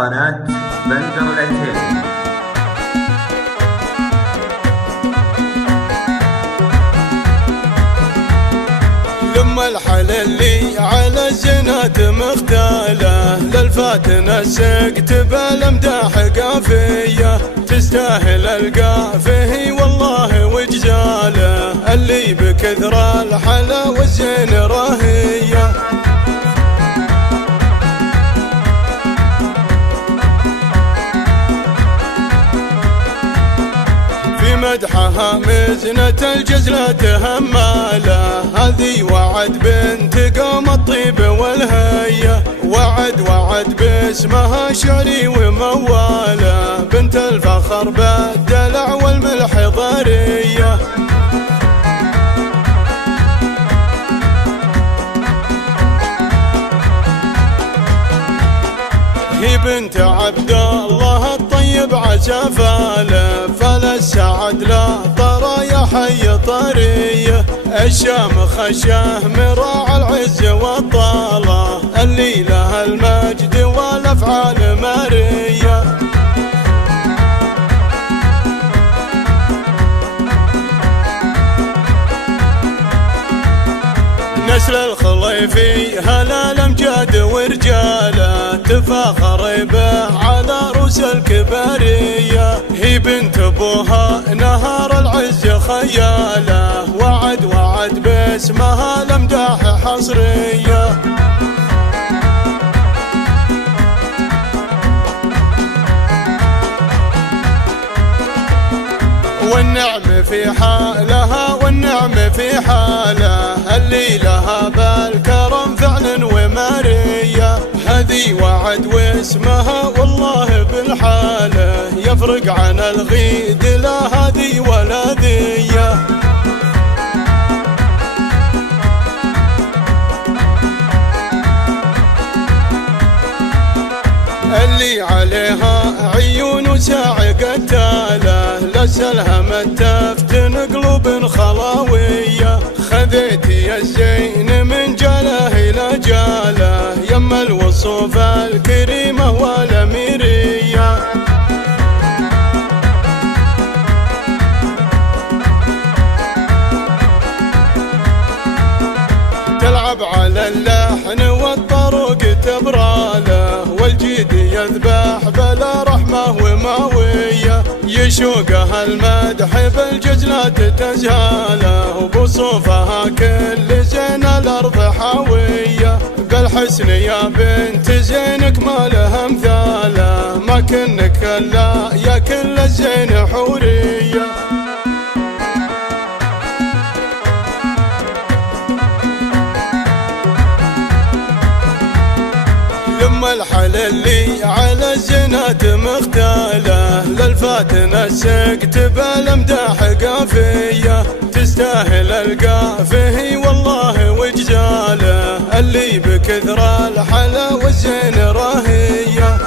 قناة بندر العتيبي. لما الحل اللي على الزنات مختاله، للفاتن السقت بالمداح قافيه، تستاهل القافيه والله وجزاله، اللي بكثر الحلا والزين راهيه. في مدحها مزنة الجزلة همالة، هذه وعد بنت قوم الطيب والهية، وعد باسمها شعري وموالة، بنت الفخر بالدلع والملح ضرية. هي بنت عبد الله الطيب عسفاله، فلا السعد لا طرى يا حي طريه، الشام خشاه مراع العز والطاله، اللي لها المجد والافعال ماريه. نسل الخليفي هلا الامجاد ورجاله، تفاخر به على روس الكباريه، هي بنت ابوها نهار العز خياله، وعد باسمها الامداح حصريه. والنعم في حالها والنعم في حاله، اللي لها بالكرم فعل وماريه، هذه وعد واسمها والله بالحاله، يفرق عن الغيد لا هذه ولا ذيه. اللي عليها عيون وساعي قتاله، لسلها متفتن قلوب خلاويه، خذيتي الزين من جاله الى جاله، يما الوصوف الكريمه والاميريه. تلعب على اللحن والطرق تبراله، والجيد يذبح بلا رحمه وماويه، يشوقها المدح بالجزلات تزهاله، وبصوفها كل زين الارض حاويه، بالحسن يا بنت زينك ما لها مثاله، ما كنك الا يا كل الزين حوريه. لما الحل اللي على الزنات مختاله، للفاتن السقت بالمداح قافيه، تستاهل القافيه والله وجزاله، اللي بكثر الحلا والزين راهيه.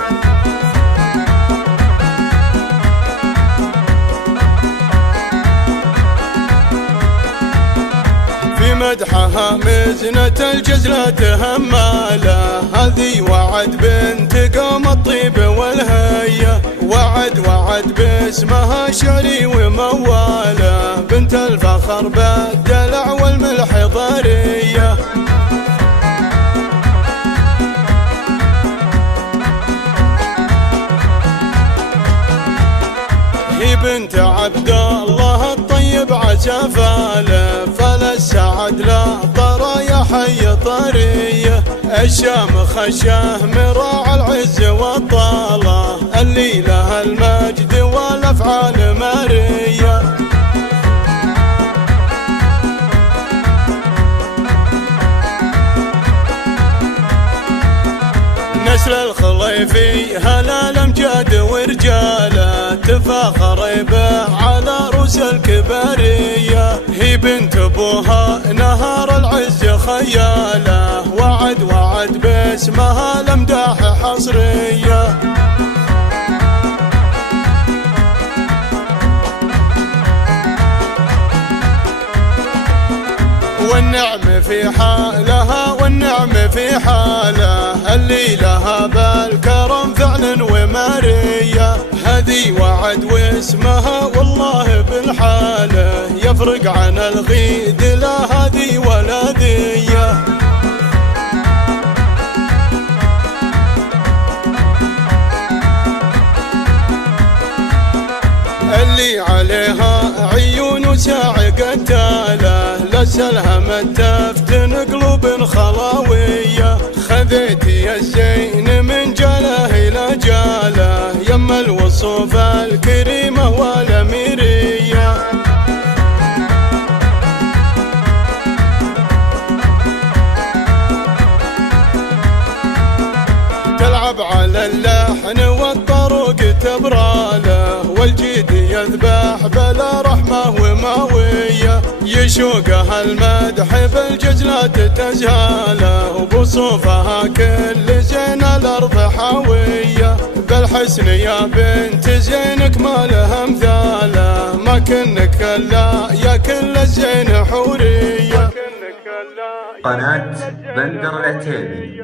في مدحها مزنة الجزلة همالة، هذه وعد بنت قوم الطيب والهية، وعد باسمها شعري وموالة، بنت الفخر بالدلع والملح ضرية. هي بنت عبد الله الطيب عسفاله، فلا السعد لا طرى يا حي طريه، الشام خشاه مراع العز والطاله، اللي لها المجد والافعال ماريه. نسل الخليفي هلا الامجاد ورجاله، تفاخر به على روس الكباريه، هي بنت ابوها نهار العز خياله، وعد باسمها الامداح حصريه. والنعم في حالها والنعم في حاله، اللي لها بالكرم فعل ومارية، هذي وعد واسمها والله بالحالة يفرق عن الغيد، لا هذي ولا ذية. اللي عليها عيون ساعة قتالة، لسلها من تفتن قلوب خلاوية، خذيتي الزين من جاله إلى جاله، يم الوصوف الكريمة والأميرية. تلعب على اللحن والطرق تبراله، والجيد يذبح بلا رحمة وماوية، يشوقها المدح بالجزلات تزهاله، وبصوفها كل زين الأرض حاوية، بالحسن يا بنت زينك ما لها مثاله، ما كنك الا يا كل الزين حورية. قناة بندر العتيبي.